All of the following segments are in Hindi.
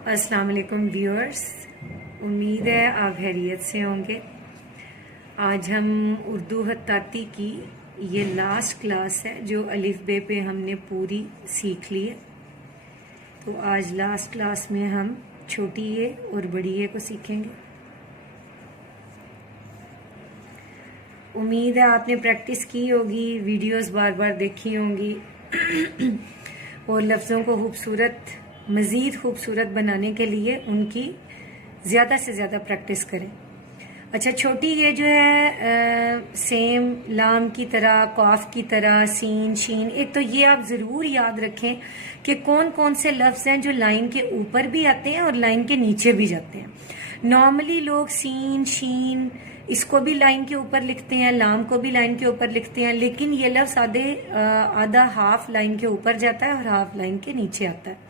अस्सलाम वालेकुम व्यूअर्स, उम्मीद है आप खैरियत से होंगे। आज हम उर्दू खत्ताती की ये लास्ट क्लास है जो अलिफ बे पे हमने पूरी सीख ली है। तो आज लास्ट क्लास में हम छोटी ए और बड़ी ए को सीखेंगे। उम्मीद है आपने प्रैक्टिस की होगी, वीडियोस बार बार देखी होंगी और लफ्ज़ों को खूबसूरत मज़ीद खूबसूरत बनाने के लिए उनकी ज़्यादा से ज़्यादा प्रैक्टिस करें। अच्छा, छोटी ये जो है सेम लाम की तरह, कॉफ की तरह, सीन, शीन, एक तो ये आप ज़रूर याद रखें कि कौन कौन से लफ्ज़ हैं जो लाइन के ऊपर भी आते हैं और लाइन के नीचे भी जाते हैं। नॉर्मली लोग सीन, शीन इसको भी लाइन के ऊपर लिखते हैं, लाम को भी लाइन के ऊपर लिखते हैं, लेकिन ये लफ्ज़ आधा हाफ लाइन के ऊपर जाता है और हाफ लाइन के नीचे आता है।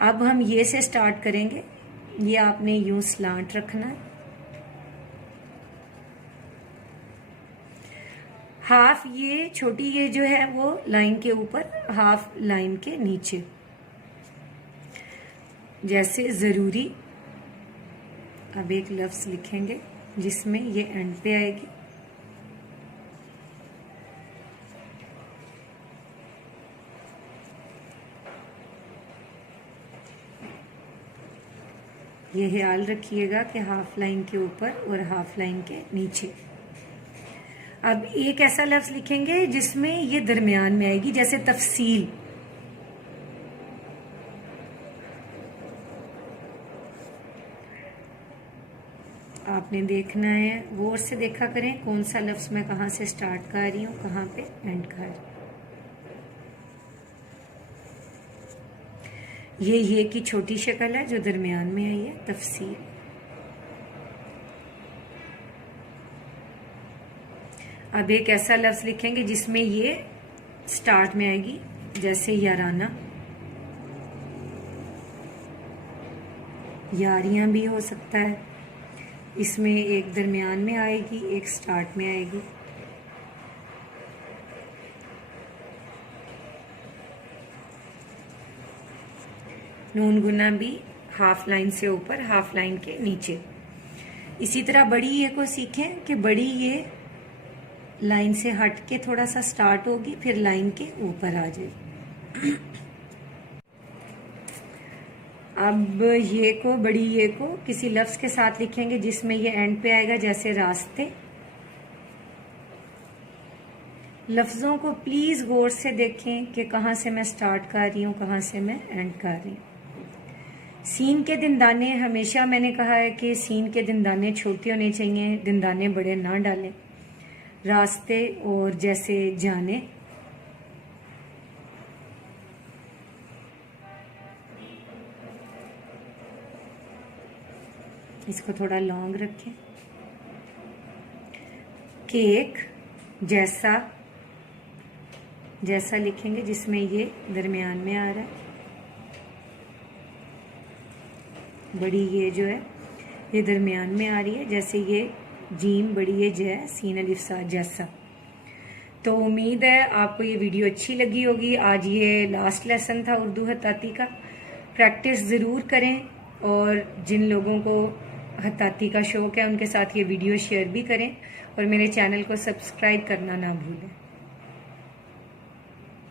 अब हम ये से स्टार्ट करेंगे। ये आपने यूं स्लांट रखना है, हाफ ये छोटी ये जो है वो लाइन के ऊपर, हाफ लाइन के नीचे। जैसे जरूरी, अब एक लफ्ज लिखेंगे जिसमें ये एंड पे आएगी। ये ख्याल रखिएगा कि हाफ लाइन के ऊपर और हाफ लाइन के नीचे। अब एक ऐसा लफ्ज लिखेंगे जिसमें ये दरमियान में आएगी, जैसे तफसील। आपने देखना है, गौर से देखा करें कौन सा लफ्ज मैं कहाँ से स्टार्ट कर रही हूँ, कहाँ पे एंड कर रही हूँ। ये की छोटी शक्ल है जो दरमियान में आई है, तफसील। अब एक ऐसा लफ्ज लिखेंगे जिसमें ये स्टार्ट में आएगी, जैसे याराना। यारियां भी हो सकता है, इसमें एक दरमियान में आएगी, एक स्टार्ट में आएगी। नून गुना भी हाफ लाइन से ऊपर, हाफ लाइन के नीचे। इसी तरह बड़ी ये को सीखें कि बड़ी ये लाइन से हट के थोड़ा सा स्टार्ट होगी, फिर लाइन के ऊपर आ जाएगी। अब ये को, बड़ी ये को किसी लफ्ज के साथ लिखेंगे जिसमें ये एंड पे आएगा, जैसे रास्ते। लफ्जों को प्लीज गौर से देखें कि कहाँ से मैं स्टार्ट कर रही हूँ, कहाँ से मैं एंड कर रही हूँ। सीन के दिनदाने, हमेशा मैंने कहा है कि सीन के दिनदाने छोटे होने चाहिए, दिनदाने बड़े ना डालें। रास्ते और जैसे जाने। इसको थोड़ा लॉन्ग रखें। केक, जैसा, जैसा लिखेंगे जिसमें ये दरमियान में आ रहा है। बड़ी ये जो है ये दरमियान में आ रही है, जैसे ये जीम, बड़ी ये जय, सीन अलिफ सा, जैसा। तो उम्मीद है आपको ये वीडियो अच्छी लगी होगी। आज ये लास्ट लेसन था उर्दू खत्ताती का। प्रैक्टिस ज़रूर करें और जिन लोगों को खत्ताती का शौक़ है उनके साथ ये वीडियो शेयर भी करें और मेरे चैनल को सब्सक्राइब करना ना भूलें।